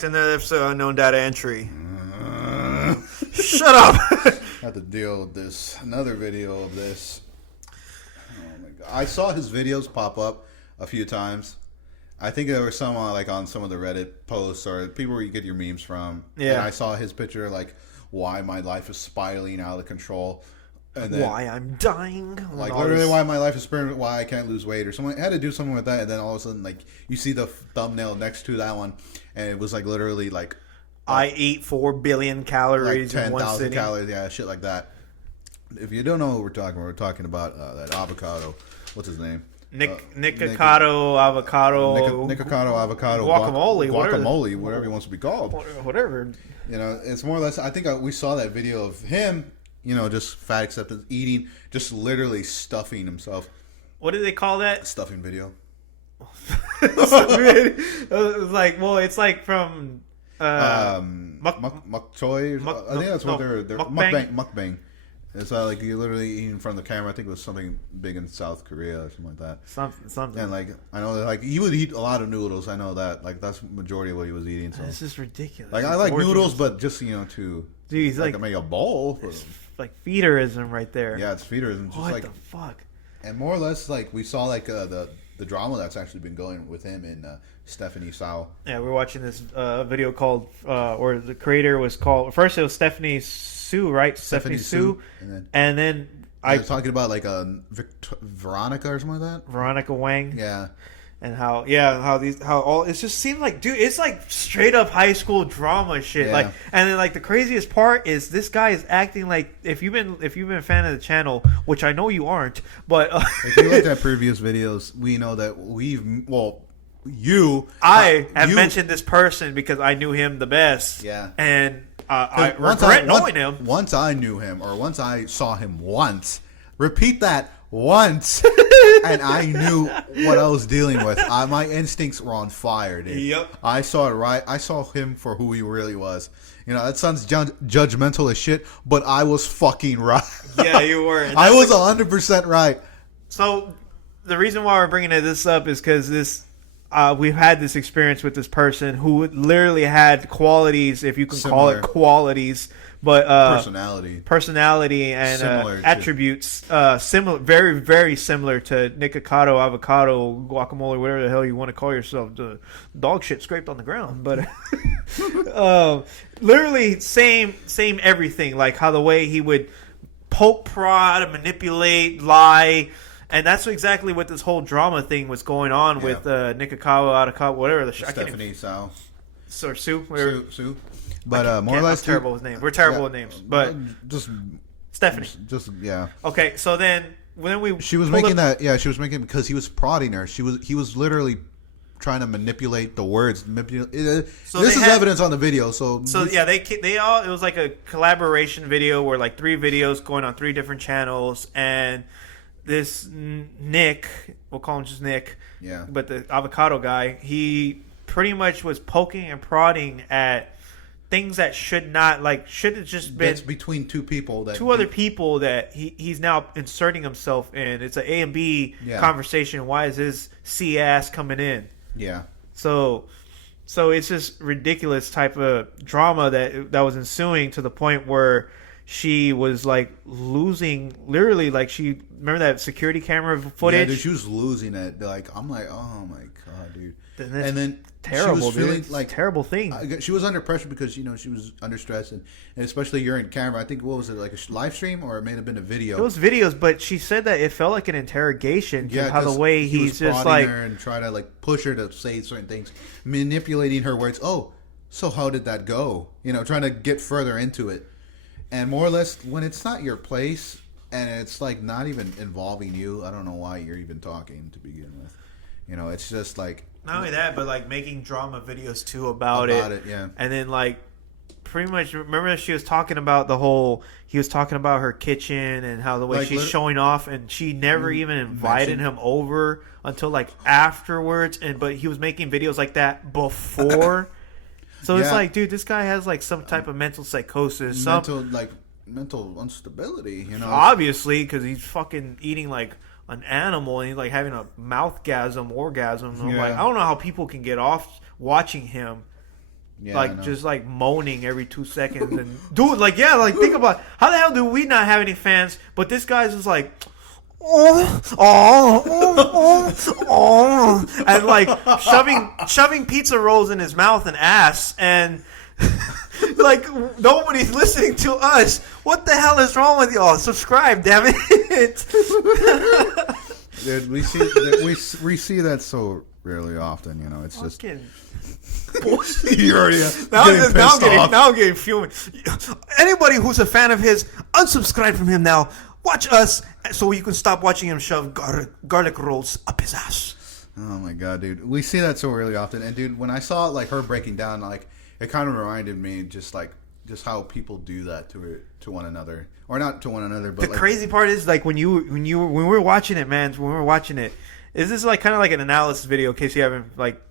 to another episode of Unknown Data Entry. Shut up! I have to deal with this. Another video of this. Oh my god! I saw his videos pop up a few times. I think there were some on some of the Reddit posts or people where you get your memes from. Yeah. And I saw his picture why my life is spiraling out of control. And then, why I'm dying. Literally why my life is spiraling, why I can't lose weight or something. I had to do something with that, and then all of a sudden you see the thumbnail next to that one, and it was literally I eat 4 billion calories in one 10,000 sitting. calories, yeah, shit like that. If you don't know what we're talking about that avocado. What's his name? Nikocado Avocado. Nikocado Avocado. Guacamole. Whatever he wants to be called. Whatever. It's more or less, I think we saw that video of him, just fat acceptance, eating, just literally stuffing himself. What do they call that? Stuffing video. It's from Muk Choi. I think that's what they're mukbang. It's you literally eating from the camera. I think it was something big in South Korea or something like that. Something. And I know that he would eat a lot of noodles. I know that that's the majority of what he was eating. So this is ridiculous. I like noodles, but just to dude, he's make a bowl. It's feederism right there. Yeah, it's feederism. Just what the fuck? And more or less we saw the drama that's actually been going with him and Stephanie Sao. Yeah, we're watching this video called, or the creator was called. First, it was Stephanie Sue, right? Stephanie Sue, and then I was talking about Veronica or something like that. Veronica Wang. Yeah. And it just seemed like, dude, it's straight up high school drama shit. Yeah. And then the craziest part is this guy is acting like, if you've been a fan of the channel, which I know you aren't, but if you looked at previous videos, we know that I have mentioned this person because I knew him the best. Yeah. And I regret knowing him. Once I knew him, or once I saw him once, repeat that once, and I knew what I was dealing with. My instincts were on fire, dude. Yep. I saw it right. I saw him for who he really was. That sounds judgmental as shit, but I was fucking right. Yeah, you were. I was 100% right. So the reason why we're bringing this up is because we've had this experience with this person who literally had qualities, if you can call it qualities, but personality and attributes similar, very, very similar to Nikocado Avocado, guacamole, whatever the hell you want to call yourself, the dog shit scraped on the ground, but literally same everything, like how the way he would poke, prod, manipulate, lie. And that's exactly what this whole drama thing was going on with Nikocado Avocado, whatever the Stephanie Sao. Or Sue. Sue. But more or less, terrible with names. We're terrible with names. But just Stephanie. Yeah. Okay, so then she was making that. Yeah, she was making it because he was prodding her. He was literally trying to manipulate the words. This is evidence on the video. So yeah, they all, it was like a collaboration video where 3 videos going on 3 different channels, and this Nick, we'll call him just Nick. Yeah. But the avocado guy, he pretty much was poking and prodding at things that should have just been. That's between two people. Two other people that he's now inserting himself in. It's an A and B conversation. Why is his C ass coming in? Yeah. So it's just ridiculous type of drama that was ensuing to the point where she was losing, literally, she remember that security camera footage? Yeah, dude, she was losing it. I'm like, oh my god, dude. And then terrible, she was feeling terrible thing. She was under pressure because she was under stress, and especially you're in camera. I think what was it, a live stream, or it may have been a video? It was videos, but she said that it felt like an interrogation. Yeah, how the way he's just her and try to push her to say certain things, manipulating her words. Oh, so how did that go? Trying to get further into it. And more or less, when it's not your place and it's not even involving you, I don't know why you're even talking to begin with. It's just not only that, but making drama videos too about it. Yeah. And then pretty much, remember she was talking about he was talking about her kitchen and how the way she's showing off, and she never even invited him over until afterwards. But he was making videos like that before. So it's dude, this guy has some type of mental psychosis, mental instability, Obviously, because he's fucking eating an animal and he's having a orgasm. I'm I don't know how people can get off watching him Yeah, like just like moaning every 2 seconds. And dude, like think about how the hell do we not have any fans? But this guy's just like, and like shoving pizza rolls in his mouth and ass, and like nobody's listening to us. What the hell is wrong with y'all? Subscribe, damn it! Dude, we see that so rarely often. You know, it's just. You already now I'm getting fuming. Anybody who's a fan of his, unsubscribe from him now. Watch us so you can stop watching him shove garlic rolls up his ass. Oh my god, dude. We see that so really often. And dude, when I saw like her breaking down, like it kind of reminded me just how people do that to one another. Or not to one another, but the crazy part is like when we were watching it, man, is this like kind of like an analysis video in case you haven't like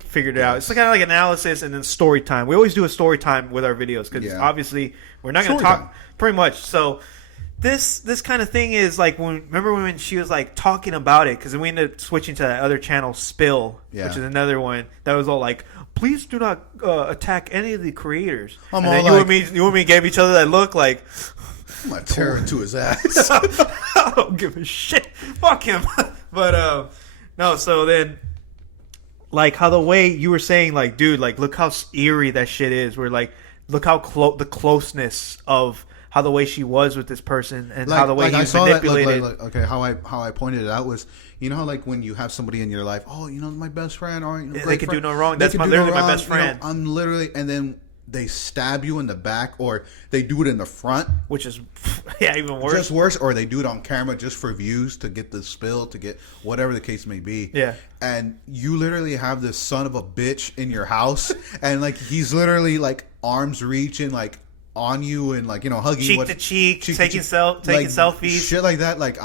figured it out. It's kind of like analysis and then story time. We always do a story time with our videos because obviously we're not going to talk pretty much. So this kind of thing is like remember when she was like talking about it, because then we ended up switching to that other channel, Spill, which is another one that was all like, please do not attack any of the creators. And then you and me gave each other that look like, I'm gonna tear into his ass. I don't give a shit. Fuck him. But no. So then, like how the way you were saying, like, dude, like look how eerie that shit is. We're like, look how the closeness of how the way she was with this person and how the way he manipulated. Okay, how I pointed it out was, you know how like when you have somebody in your life, oh, you know, my best friend, or they could do no wrong. That's literally my best friend. You know, I'm literally, and then they stab you in the back, or they do it in the front, which is even worse. Just worse, or they do it on camera just for views, to get the spill, to get whatever the case may be. Yeah. And you literally have this son of a bitch in your house, and like he's literally like arms reaching like on you and like, you know, hugging cheek to cheek, taking selfies, shit like that. Like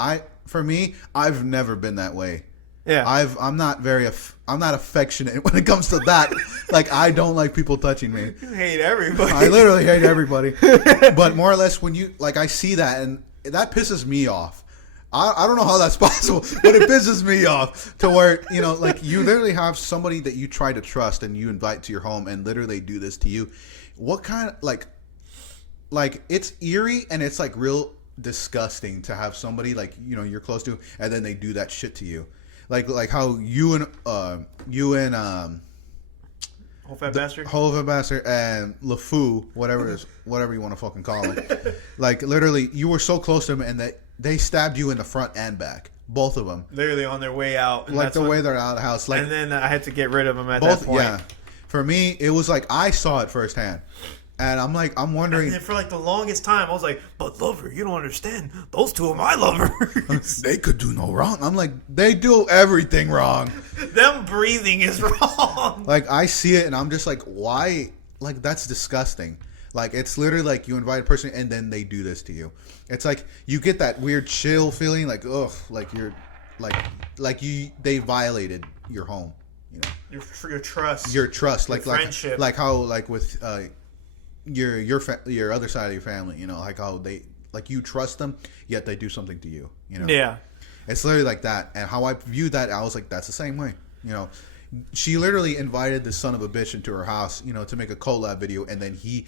for me, I've never been that way. Yeah, I'm not affectionate when it comes to that. Like, I don't like people touching me. You hate everybody. I literally hate everybody. But more or less, when you like, I see that and that pisses me off. I don't know how that's possible, but it pisses me off to where, you know, like you literally have somebody that you try to trust and you invite to your home and literally do this to you. What kind of like it's eerie and it's like real disgusting to have somebody like, you know, you're close to and then they do that shit to you. Like how you and Whole Fat Bastard and LeFou, whatever you want to fucking call him. Like literally you were so close to him and they stabbed you in the front and back. Both of them. Literally on their way out. Like the way they're out of the house. Like, and then I had to get rid of them at that point. Yeah. For me, it was like I saw it firsthand. And I'm wondering. And for like the longest time, I was like, but lover, you don't understand. Those two are my lovers. They could do no wrong. I'm like, they do everything wrong. Them breathing is wrong. Like, I see it and I'm just like, why? Like, that's disgusting. Like, it's literally like you invite a person and then they do this to you. It's like you get that weird chill feeling, like, ugh, like you're, they violated your home, you know, your trust, like friendship, like how like with your other side of your family, you know, like how they like you trust them, yet they do something to you, you know. Yeah, it's literally like that. And how I viewed that, I was like, that's the same way, you know. She literally invited this son of a bitch into her house, you know, to make a collab video, and then he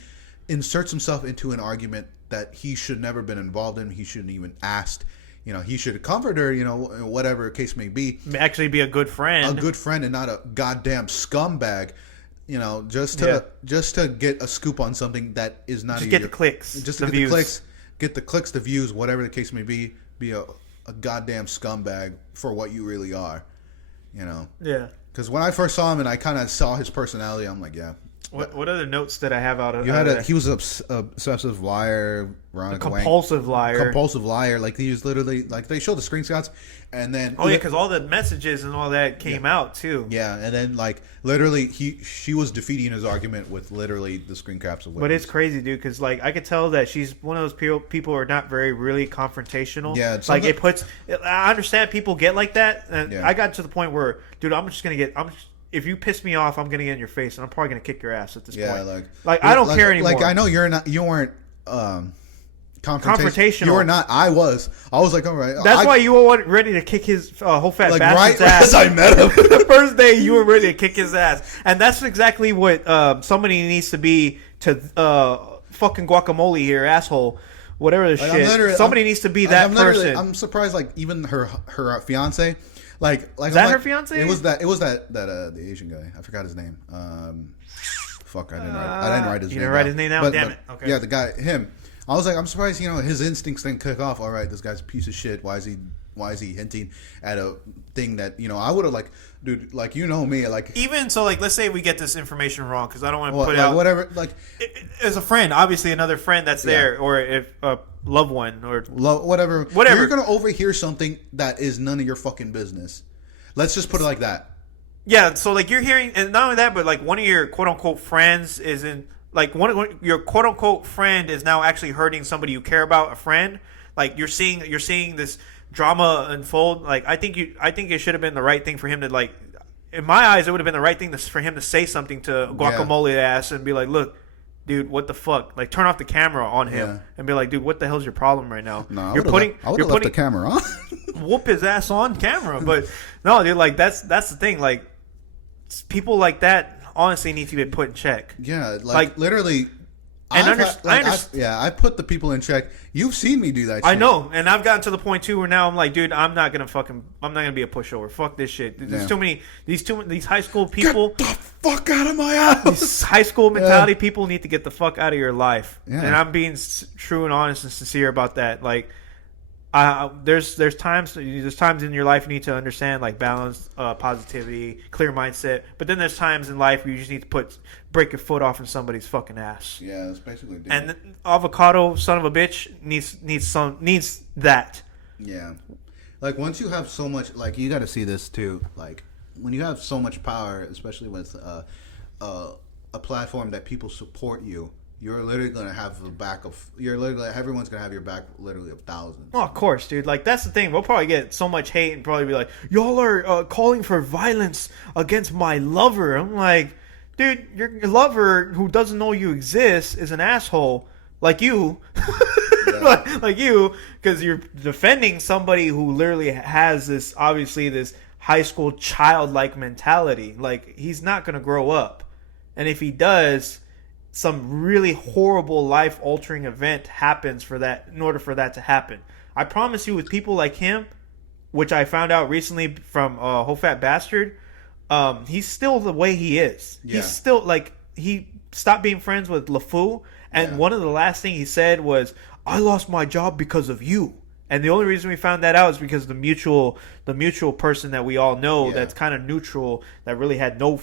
inserts himself into an argument that he should never been involved in. He shouldn't even asked. You know, he should have comforted her, you know, whatever case may be. Actually be a good friend. A good friend and not a goddamn scumbag, you know, just to get a scoop on something that is not just get the clicks. Just to get the clicks. Get the clicks, the views, whatever the case may be. Be a goddamn scumbag for what you really are, you know. Yeah. Because when I first saw him and I kind of saw his personality, I'm like, yeah. What other notes did I have out of? He was an obsessive liar, compulsive liar. Like he was literally like they showed the screenshots, and then because all the messages and all that came out too. Yeah, and then like literally she was defeating his argument with literally the screen caps of. But it's crazy, dude, because like I could tell that she's one of those people who are not really confrontational. Yeah, it's like it puts. I understand people get like that, and I got to the point where, dude, if you piss me off, I'm gonna get in your face, and I'm probably gonna kick your ass at this point. Like I don't care anymore. Like I know you weren't confrontational. You were not. I was like, all right. That's why you were ready to kick his whole fat like bastard's right ass. as I met him. The first day you were ready to kick his ass. And that's exactly what somebody needs to be to fucking guacamole here, asshole. Whatever the shit. Somebody needs to be that person. I'm surprised, like, even her fiance. Like is that her fiance? It was that the Asian guy. I forgot his name. Fuck, I didn't write his name. You didn't write his name down? Damn it. Okay. Yeah, the guy, him. I was like, I'm surprised, his instincts didn't kick off. All right, this guy's a piece of shit. Why is he hinting at a thing that, I would have, like, dude, like, me, like, even so, like, let's say we get this information wrong, because I don't want to put out whatever, like, as a friend, obviously another friend that's there, or if a loved one, or whatever, you're gonna overhear something that is none of your fucking business. Let's just put it like that. Yeah, so like you're hearing, and not only that, but like one of your quote unquote friends is in. Like your quote unquote friend is now actually hurting somebody you care about, a friend. Like you're seeing this drama unfold. Like I think it should have been the right thing for him to, like, in my eyes, it would have been the right thing for him to say something to guacamole ass and be like, look, dude, what the fuck? Like, turn off the camera on him and be like, dude, what the hell's your problem right now? No, I would have left the camera on. Whoop his ass on camera. But no, dude, like that's the thing. Like people like that honestly need to be put in check. Yeah, like literally. And I put the people in check. You've seen me do that shit. I know, and I've gotten to the point too where now I'm like, dude, I'm not gonna be a pushover. Fuck this shit. There's too many these high school people. Get the fuck out of my house. These high school mentality people need to get the fuck out of your life. Yeah. And I'm being true and honest and sincere about that. Like, there's times in your life you need to understand, like, balance, positivity, clear mindset. But then there's times in life where you just need to break your foot off in somebody's fucking ass. Yeah, that's basically it. And Avocado, son of a bitch, needs that. Yeah, like once you have so much, like, you got to see this too. Like when you have so much power, especially with a platform that people support you. You're literally gonna have the back of. Everyone's gonna have your back, literally, of thousands. Oh, of course, dude. Like, that's the thing. We'll probably get so much hate and probably be like, "Y'all are calling for violence against my lover." I'm like, dude, your lover who doesn't know you exist is an asshole, like you, like you, because you're defending somebody who literally has this high school childlike mentality. Like, he's not gonna grow up, and if he does, some really horrible life-altering event happens in order for that to happen. I promise you, with people like him, which I found out recently from Whole Fat Bastard, he's still the way he is. Yeah. He's still, like, he stopped being friends with LeFou, and one of the last things he said was, "I lost my job because of you." And the only reason we found that out is because the mutual person that we all know that's kind of neutral, that really had no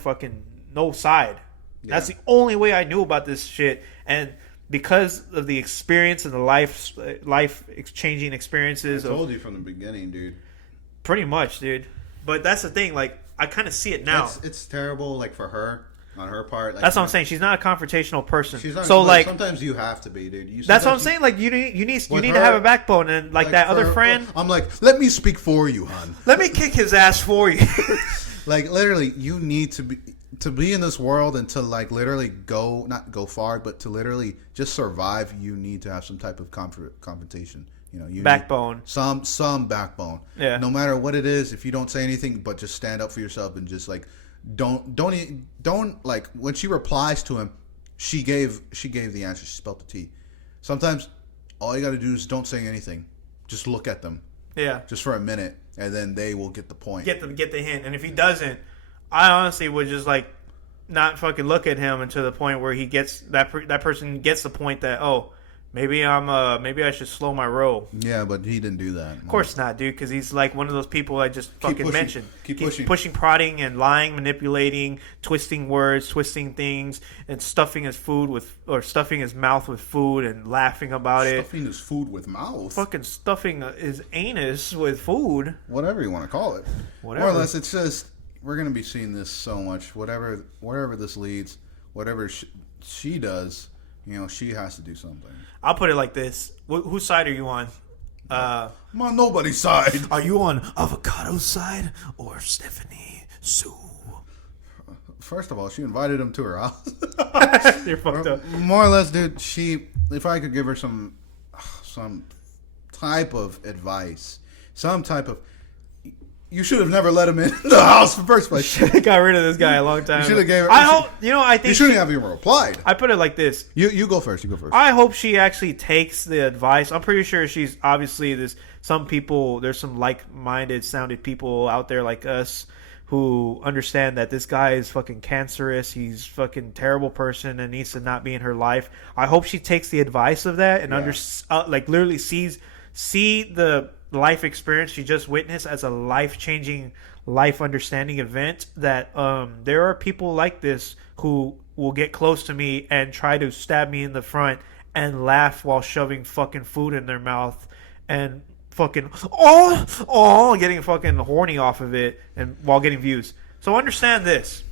side. Yeah. That's the only way I knew about this shit, and because of the experience and the life changing experiences. I told you from the beginning, dude. Pretty much, dude. But that's the thing. Like, I kind of see it now. It's terrible, like, for her on her part. Like, that's what I'm saying. She's not a confrontational person. She's not. So, like, sometimes you have to be, dude. That's what I'm saying. Like, you need to have a backbone, and like that other friend. I'm like, let me speak for you, hon. Let me kick his ass for you. Like, literally, you need to be in this world and to, like, literally not go far, but to literally just survive. You need to have some type of confrontation. You backbone, need some backbone. Yeah. No matter what it is, if you don't say anything, but just stand up for yourself and just, like, don't like, when she replies to him, she gave the answer. She spelled the T. Sometimes all you got to do is don't say anything. Just look at them. Yeah. Just for a minute, and then they will get the point. Get the hint, and if he doesn't, I honestly would just, like, not fucking look at him until the point where he gets that person gets the point that, oh, maybe I should slow my roll. Yeah, but he didn't do that. Of course not, dude, because he's like one of those people I just fucking mentioned. Keep pushing, prodding, and lying, manipulating, twisting words, twisting things, and stuffing his mouth with food and laughing about it. Stuffing his food with mouth. Fucking stuffing his anus with food. Whatever you want to call it. Whatever. More or less, it's just, we're gonna be seeing this so much. Wherever this leads, whatever she does, she has to do something. I'll put it like this: whose side are you on? I'm on nobody's side. Are you on Avocado's side or Stephanie Sue? First of all, she invited him to her house. You're fucked up. More or less, dude. If I could give her some some type of advice, some type of. You should have never let him in the house in the first place. Should have got rid of this guy a long time. You should have gave her. I think you shouldn't have even replied. I put it like this. You go first. I hope she actually takes the advice. I'm pretty sure she's obviously there's some like-minded sounded people out there like us who understand that this guy is fucking cancerous. He's fucking terrible person and needs to not be in her life. I hope she takes the advice of that and literally see the life experience she just witnessed as a life-changing, life-understanding event, that there are people like this who will get close to me and try to stab me in the front and laugh while shoving fucking food in their mouth and fucking getting fucking horny off of it and while getting views. So understand this.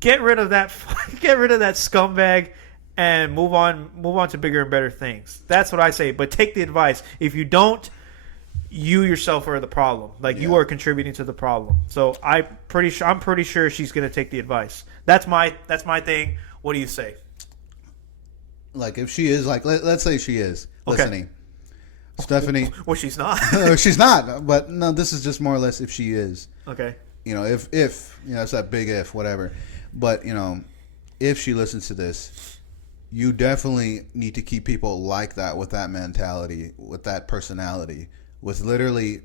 Get rid of that scumbag and move on to bigger and better things. That's what I say. But take the advice. If you don't, you yourself are the problem. You are contributing to the problem. So I'm pretty sure she's gonna take the advice. That's my thing. What do you say? Like if she is let's say she is listening, Stephanie. Well, she's not. She's not. But no, this is just more or less if she is. Okay. If it's that big if, whatever. But if she listens to this, you definitely need to keep people like that, with that mentality, with that personality. With literally,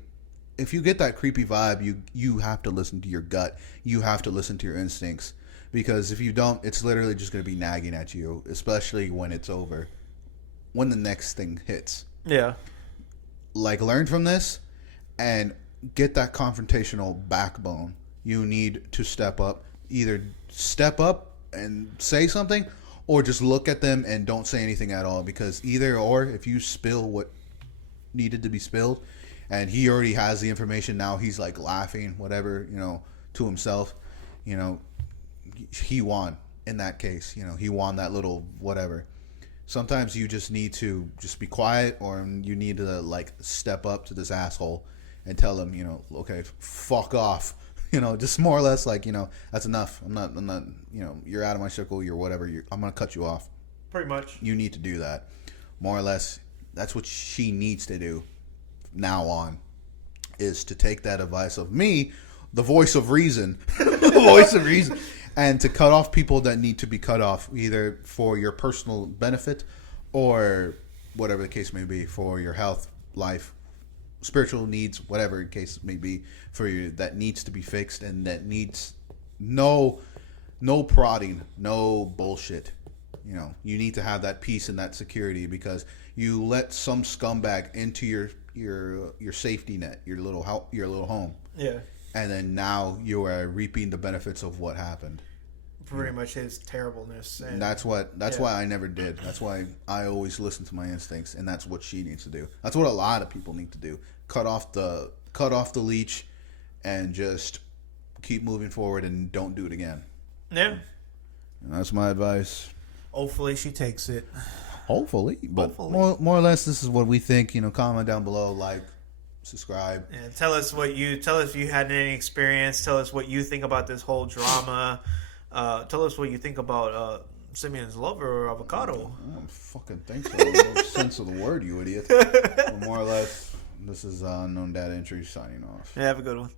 if you get that creepy vibe, you have to listen to your gut. You have to listen to your instincts. Because if you don't, it's literally just going to be nagging at you, especially when it's over. When the next thing hits. Yeah. Learn from this and get that confrontational backbone. You need to step up. Either step up and say something, or just look at them and don't say anything at all. Because either or, if you spill what needed to be spilled and he already has the information, now he's laughing whatever to himself, he won in that case. He won that little whatever. Sometimes you just need to just be quiet, or you need to step up to this asshole and tell him, okay, fuck off, just more or less that's enough. I'm not you're out of my circle, you're whatever, I'm gonna cut you off. Pretty much. You need to do that. More or less, that's what she needs to do now on, is to take that advice of me, the voice of reason, and to cut off people that need to be cut off, either for your personal benefit or whatever the case may be, for your health, life, spiritual needs, whatever the case may be for you, that needs to be fixed and that needs no prodding, no bullshit. You need to have that peace and that security, because you let some scumbag into your safety net, your little home. Yeah. And then now you are reaping the benefits of what happened. Pretty much his terribleness. And that's why I never did. That's why I always listen to my instincts, and that's what she needs to do. That's what a lot of people need to do. Cut off the leash and just keep moving forward and don't do it again. Yeah. And that's my advice. Hopefully she takes it. Hopefully. But more or less, this is what we think. Comment down below, subscribe. And tell us if you had any experience. Tell us what you think about this whole drama. Tell us what you think about Simeon's lover or avocado. I don't fucking think so. No sense of the word, you idiot. But more or less, this is Unknown Data Entry signing off. Yeah, have a good one.